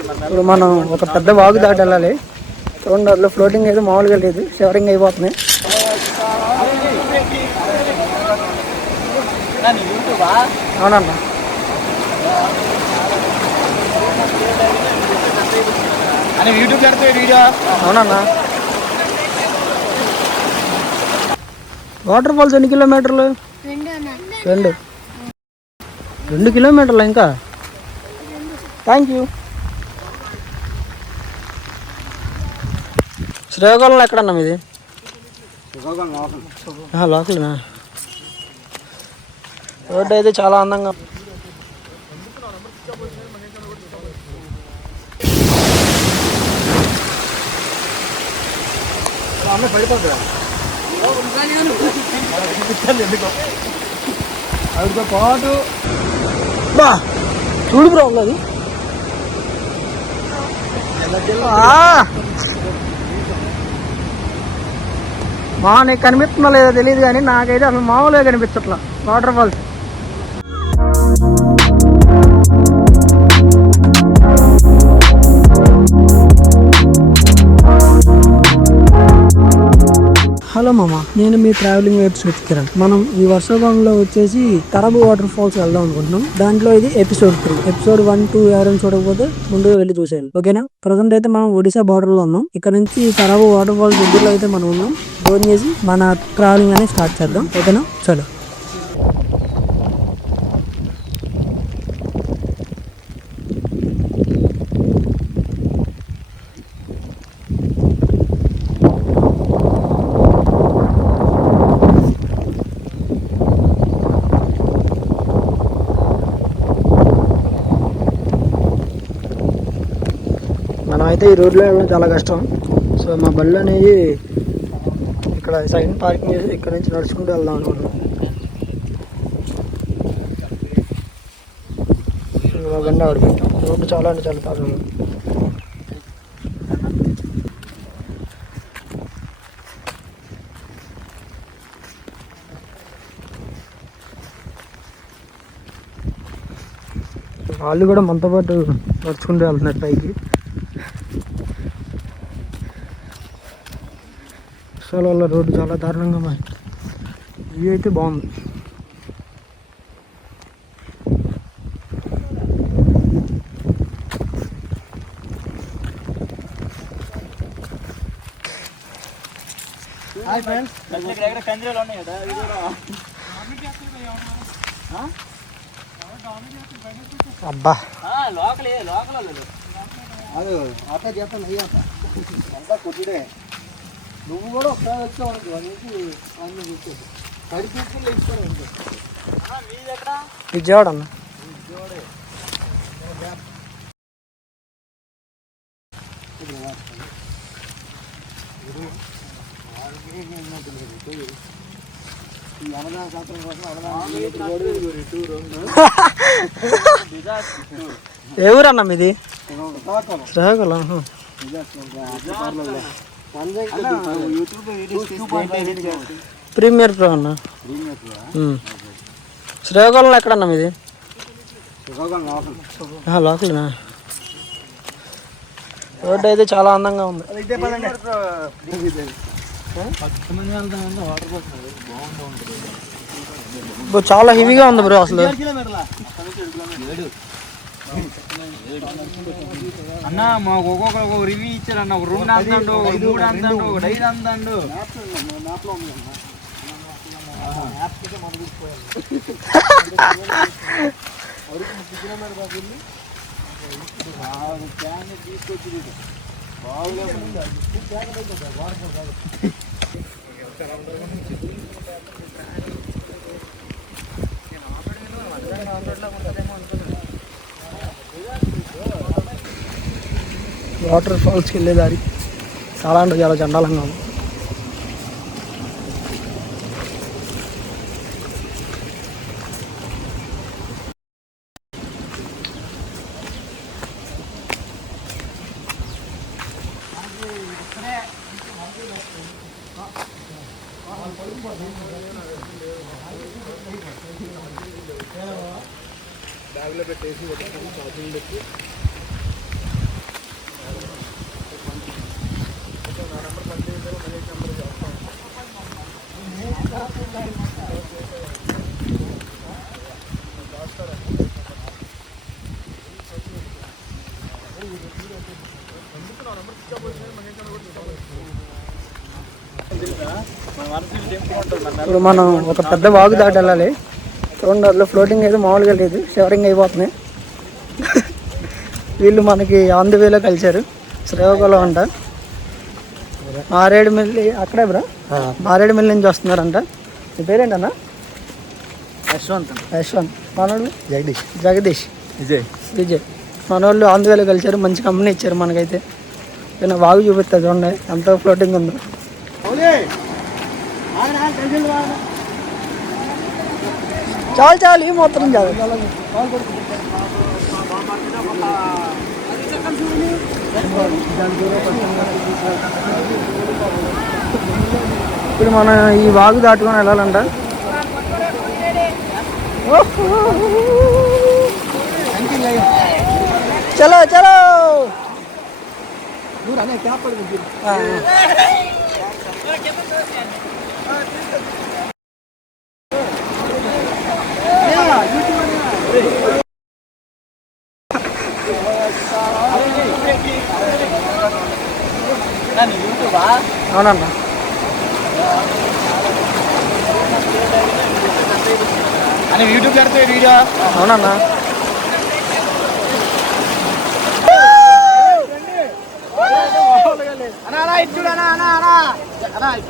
ఇప్పుడు మనం ఒక పెద్ద వాగు దాటి వెళ్ళాలి. చూడండి అందులో ఫ్లోటింగ్ అయితే మామూలుగా లేదు, షవరింగ్ అయిపోతున్నాయి. అవునన్నా, అవునన్నా. వాటర్ ఫాల్స్ ఎన్ని కిలోమీటర్లు? 2 కిలోమీటర్లు ఇంకా. Thank you. శ్రీకాకుళంలో ఎక్కడన్నా ఇది? లోకల్నా? రోడ్డు అయితే చాలా అందంగా. పడిపోతుందా అదితో పాటు చూడు బ్రో ఉన్నది. నీకు కనిపిస్తుందో లేదో తెలియదు కానీ నాకైతే అసలు మామూలుగా కనిపించట్లా వాటర్ ఫాల్స్. హలో మామ, నేను మీ ట్రావెలింగ్ వైబ్స్ కిరణ్. మనం ఈ వర్షాకాలంలో వచ్చేసి తరబు వాటర్ ఫాల్స్ వెళ్దాం అనుకుంటున్నాం. దాంట్లో ఇది ఎపిసోడ్ 3. ఎపిసోడ్ 1, 2 ఎవరైనా చూడకపోతే ముందుగా వెళ్ళి చూసేయాలి, ఓకేనా? ప్రజెంట్ అయితే మనం ఒడిశా బార్డర్ లో ఉన్నాం. ఇక్కడ నుంచి తరబు వాటర్ ఫాల్స్ దగ్గరలో అయితే మనం ఉన్నాం. ఫోన్ చేసి మన ట్రావెలింగ్ అనేది స్టార్ట్ చేద్దాం, ఓకేనా? చలో. మనం అయితే ఈ రోడ్లో వెళ్ళడం చాలా కష్టం. సో మా బళ్ళు అనేది ఇక్కడ సైడ్ పార్కింగ్ చేసి ఇక్కడ నుంచి నడుచుకుంటూ వెళ్దాం అనుకుంటున్నాం. బండి ఆడిపోతాం. రోడ్డు చాలా అంటే చాలా దారుణం. వాళ్ళు కూడా మనతో పాటు నడుచుకుంటూ వెళ్తున్నారు పైకి. వర్షాల వల్ల రోడ్డు చాలా దారుణంగా మారింది. వ్యూ అయితే బాగుంది. Hi friends. అబ్బా అది ఆట చేస్తాను అంతా కొట్టుడే. నువ్వు కూడా ఒకసారి వచ్చావు అనుకో అనేసి అన్నీ కూర్చోదు పడి కూర్చొని లేచుకోవడం అనుకో. విజయవాడ అన్న. ఏ ఊరన్నా మీది? శ్రీకాకుళం. ప్రీమియర్ ప్రో అన్న. శ్రీకాకుళంలో ఎక్కడన్నా మీది? లోకల్నా? రోడ్డు అయితే చాలా అందంగా ఉంది. చాలా హెవీగా ఉంది బ్రో అసలు. అన్న మాకు ఒక్కొక్క రివ్యూ ఇచ్చారు అన్న. 2 అందండు, 3 అందండు, 5 అందండు. వాటర్ ఫాల్స్కి వెళ్ళే దారి చాలా అంటే చాలా చండాలంగా ఉంది. బ్యాగ్లో పెట్టేసి ఛార్జింగ్ పెట్టి ఇప్పుడు మనం ఒక పెద్ద వాగు దాటి వెళ్ళాలి. చూడండి అందులో ఫ్లోటింగ్ అయితే మామూలుగా లేదు, షవరింగ్ అయిపోతున్నాయి. వీళ్ళు మనకి ఆన్ ది వేలో కలిశారు. శ్రీకాకుళం అంట, మారేడుమిల్లి అక్కడే బ్రా, మారేడుమిల్లి నుంచి వస్తున్నారంట. మీ పేరేంటన్నా? యశ్వంత్. యశ్వంత్. మనోళ్ళు జగదీష్ విజయ్. మనోళ్ళు ఆన్ ది వేలో కలిశారు. మంచి కంపెనీ ఇచ్చారు మనకైతే. నేను వాగు చూపిస్తా చూడండి ఎంత ఫ్లోటింగ్ ఉందో. చాలు ఈ మొత్తం చాలు. ఇప్పుడు మనం ఈ వాగు దాటుకొని వెళ్ళాలంట. చలో చలో. అవునన్నా. అని యూట్యూబ్ పెడితే వీడియో. అవునన్నా.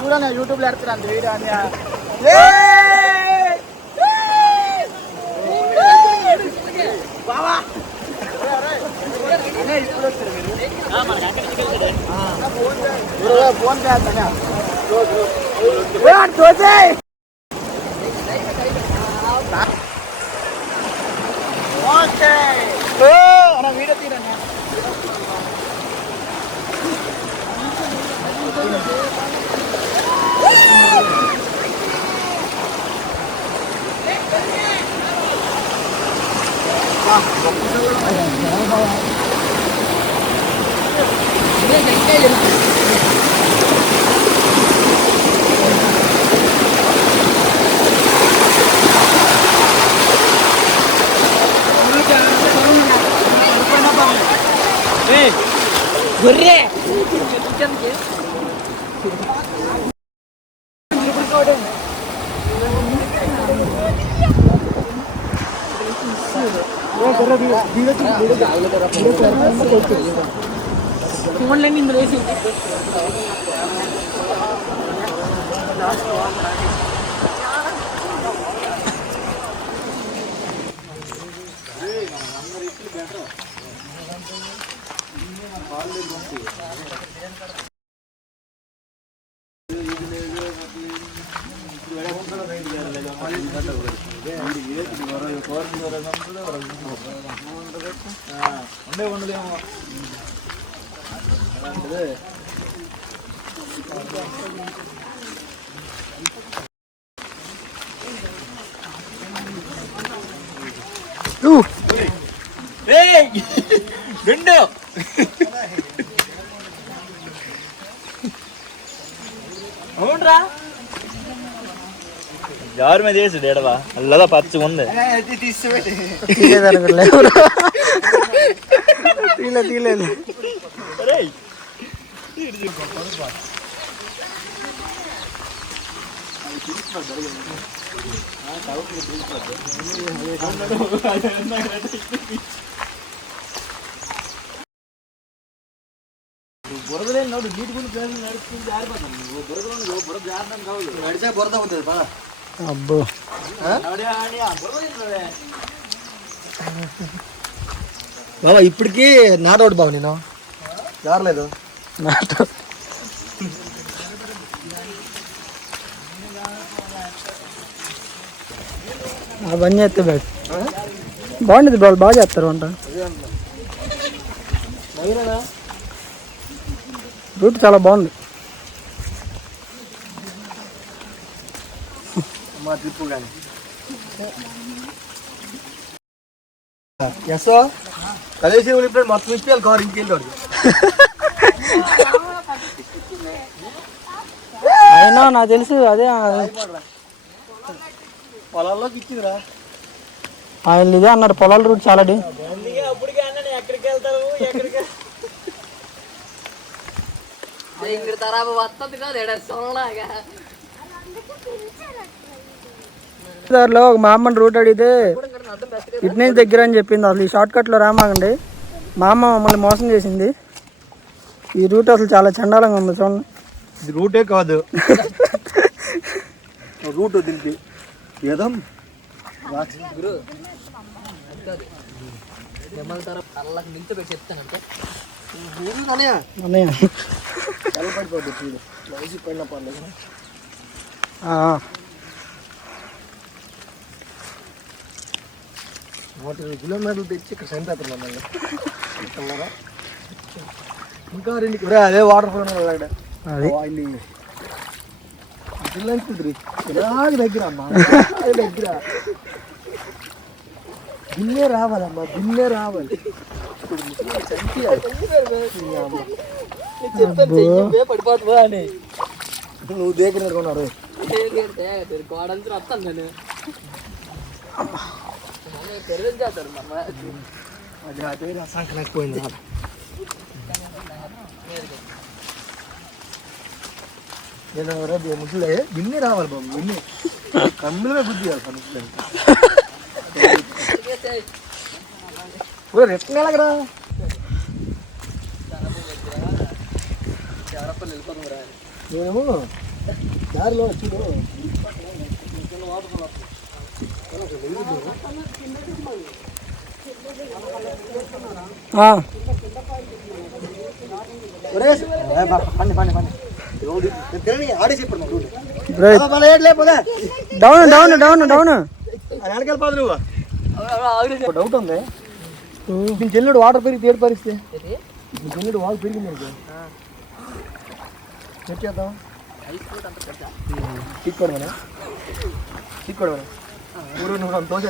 చూడన్నా యూట్యూబ్ లో పెడతారు అంత వీడియో అని. ఫోన్ చేస్తా వీడియో తీరన్నా. గొర్రె ఫోన్లన్నీ ఇందులో వేసి ఉండలేమో. రెండు అవునరా ఎవరి మీద వేసి డేడవా అల్లదా పచ్చి ఉంది తీలేదు. బురదలే నడు నీటి గురించి నడుస్తుంది జారిపోతాను. బురద జారడం కావాలి, నడిచే బురద అవుతుంది. అబ్బో బాబా ఇప్పటికీ నాటోడు బాబు నేను జారలేదు. నాటో అవన్నీ చేస్తే బ్యాగ్ బాగుండేది. బాగా చేస్తారు వంట. రూట్ చాలా బాగుంది. మా ట్రిప్ కానీ ఎస్ కలిసి మొత్తం ఇచ్చేయాలి కారు ఇంకేంటి. అయినా నాకు తెలుసు అదే పొలాల్లోకి ఇచ్చిందిరా. ఆయన ఇదే అన్నారు పొలాల రూట్ చాలా. ఎక్కడికి వెళ్తావు దారిలో ఒక మా అమ్మని రూట్ అడిగితే ఇటు నుంచి దగ్గర అని చెప్పింది. అసలు ఈ షార్ట్ కట్లో రామాగండి. మా అమ్మ మమ్మల్ని మోసం చేసింది. ఈ రూట్ అసలు చాలా చండాలంగా ఉంది చూడండి. ఇది రూటే కాదు, రూట్ దీనికి ఏదో కిలోమీటర్లు తెచ్చి ఇక్కడ చనిపోతున్నాం మళ్ళీ. ఇంకా 2 అదే వాటర్ ఫాల్ దగ్గర అమ్మా, దగ్గర దిన్నే రావాలమ్మా, దిన్నే రావాలి. పడిపోతుందా అని నువ్వు దేకున్నారు. అది సంకలేకపోయింది. నేను ముసలే గిన్నె రావాలి బాబు, గిన్నె కమ్మిలో బుద్ధి కాదు ముసలే. రెస్ట్ ఎలాగరా మేము దారిలో వచ్చి డౌన్ డౌన్ డౌన్ డౌన్ వెనకెళ్ళిపోదు నువ్వు. డౌట్ ఉంది, నేను చెల్లుడు వాటర్ పెరిగి తేడు పరిస్తే చెల్లుడు వాటర్ పెరిగింది అనుకో చెక్ చేద్దాం. తీసుకోవడమేనా తీసుకోవడమేనా ఊరు నువ్వు దోశ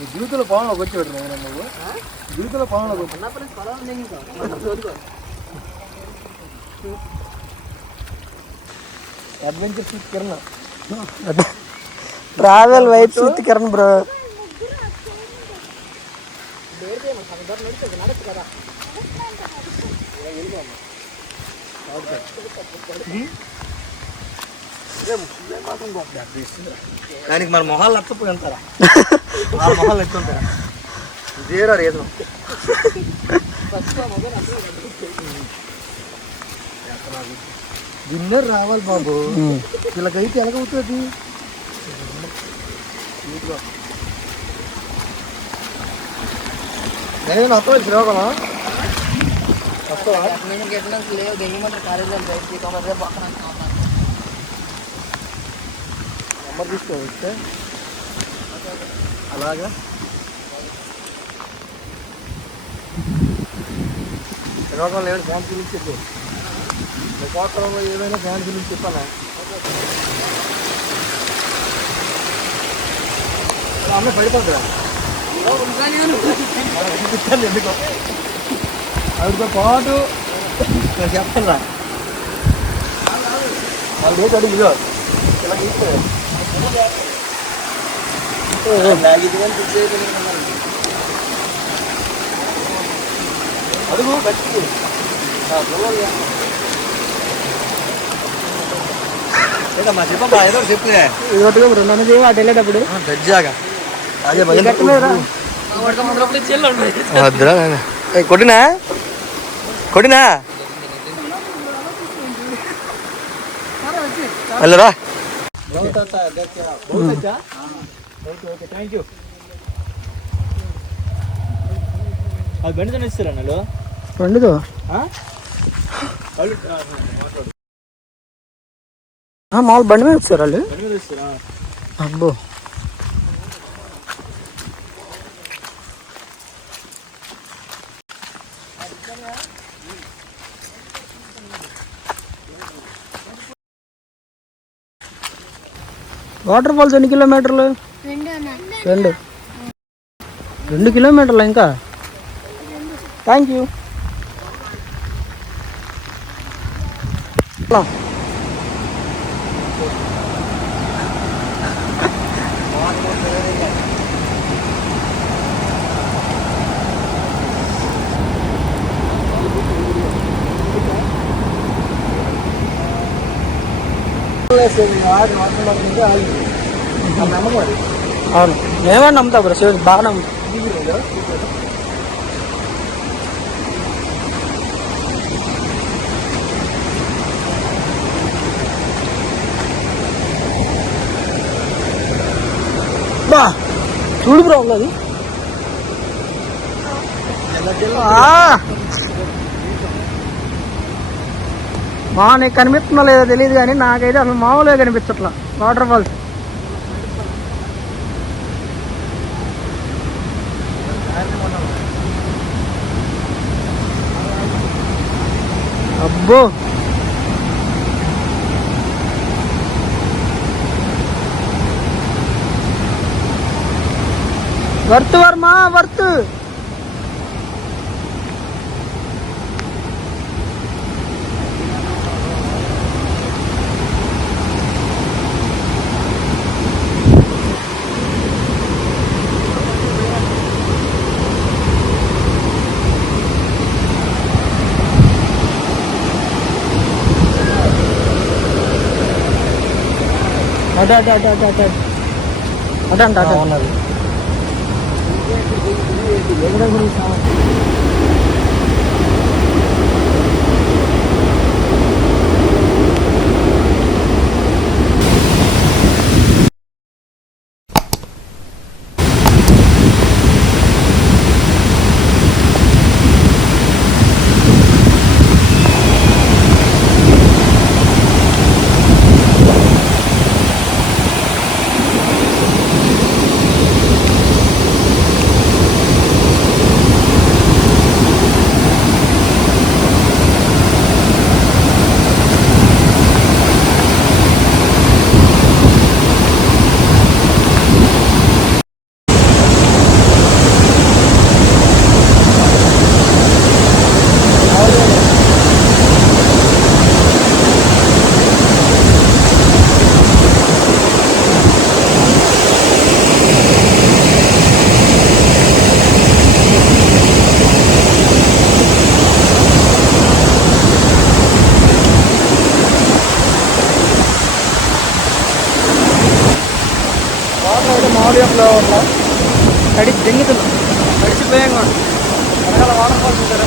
ఈ జీవితంలో పొలంలోకి వచ్చి పెట్టినా నువ్వు, జీవితంలో పొలంలోకి వచ్చి adventure seat Kiran, travel vibe seat Kiran bro. దానికి మన మొహాలు నచ్చపోయి అంటారా, ఆ మొహాలు నచ్చుంటారా ఇదేరా రేదు. డిన్నర్ రావాలి బాబు, వీళ్ళకైతే ఎలాగవుతుంది. నేను అర్థం శ్రీరాగలా వస్తావా నెంబర్ తీసుకోవస్తే అలాగా. శ్రీరాగంలో ఏమైనా ఫ్యాన్ గురించి చెప్పు, రికార్డర్లో ఏమైనా ఫ్యాన్ గురించి చెప్పాలా. అన్న పడిపోతుందా ఎందుకో ఆవిడతో పాటు చెప్పాలా వాళ్ళు డేట్ అడుగు ఇలా అడుగు బట్టి మా చెప్పమ్మా ఏదో చెప్తే నన్ను అటు వెళ్ళేటప్పుడు గజ్జాగా అదే కొట్టినా కొట్టినా వెళ్ళరా. Thank you. అది బండితో ఇస్తారా నన్ను బండితో మామూలు బండి మీద వచ్చారు వాళ్ళు. అబ్బో వాటర్ ఫాల్స్ ఎన్ని కిలోమీటర్లు? 2 కిలోమీటర్లు ఇంకా. Thank you. అవును మేమే నమ్ముతా బ్రో, శివుడు బాగా నమ్ముతా. బా చూడు బ్రో అది మా నీకు కనిపిస్తుందో లేదో తెలియదు కానీ నాకైతే అసలు మామూలుగా కనిపించట్లా వాటర్ ఫాల్స్. అబ్బో వర్త్ వర్మ వర్త్. అటండి మామూలుగా ఫ్లో అవ్వట్లా, తడిచి దెంగుతున్నాం, తడిచిపోయాం కూడా. వెనకాల వాటర్ ఫాల్స్ చూసారా?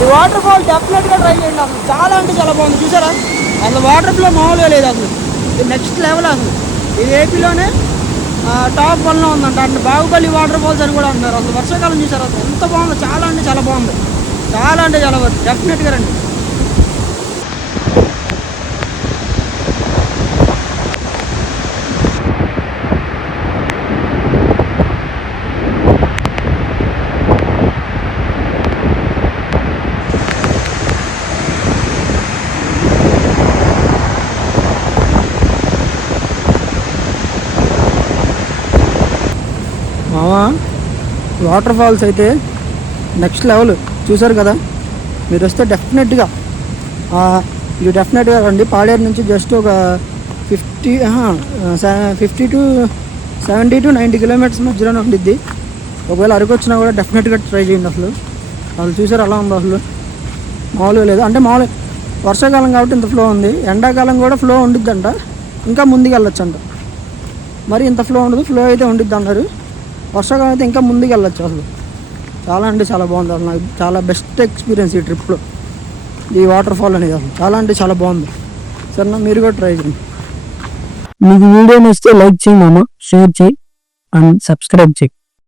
ఈ వాటర్ ఫాల్ డెఫినెట్గా ట్రై చేయండి. అసలు చాలా అంటే చాలా బాగుంది. చూసారా అసలు వాటర్ ఫ్లో మామూలుగా లేదు. అసలు ఇది నెక్స్ట్ లెవెల్. అసలు ఇది ఏపీలోనే టాప్ 1లో ఉందంట. అంటే బాహుబలి వాటర్ ఫాల్స్ అని కూడా అంటున్నారు. అసలు వర్షాకాలం చూసారు అసలు ఎంత బాగుందో. చాలా అంటే చాలా బాగుంది. చాలా అంటే చాలా బాగుంది. డెఫినెట్గా రండి. మావా వాటర్ ఫాల్స్ అయితే నెక్స్ట్ లెవెల్. చూసారు కదా, మీరు వస్తే డెఫినెట్గా రండి. పాడేరు నుంచి జస్ట్ ఒక 50 to 70 to 90 కిలోమీటర్స్ మధ్యలోనే ఉండిద్ది. ఒకవేళ అరకు వచ్చినా కూడా డెఫినెట్గా ట్రై చేయండి. అసలు చూసారు అలా ఉందో, అసలు మామూలుగా లేదు. అంటే మామూలు వర్షాకాలం కాబట్టి ఇంత ఫ్లో ఉంది. ఎండాకాలం కూడా ఫ్లో ఉండిద్దంట, ఇంకా ముందుకు వెళ్ళొచ్చు అంట. మరి ఇంత ఫ్లో ఉండదు, ఫ్లో అయితే ఉండిద్ది అన్నారు. వర్షాకాలం అయితే ఇంకా ముందుకు వెళ్ళొచ్చు. అసలు చాలా అంటే చాలా బాగుంది. అసలు నాకు చాలా బెస్ట్ ఎక్స్పీరియన్స్ ఈ ట్రిప్లో ఈ వాటర్ ఫాల్ అనేది. అసలు చాలా అంటే చాలా బాగుంది. సరేనా, మీరు కూడా ట్రై చేయండి. మీకు వీడియో నచ్చితే లైక్ చేయి మామ, షేర్ చేయి అండ్ సబ్స్క్రైబ్ చేయి.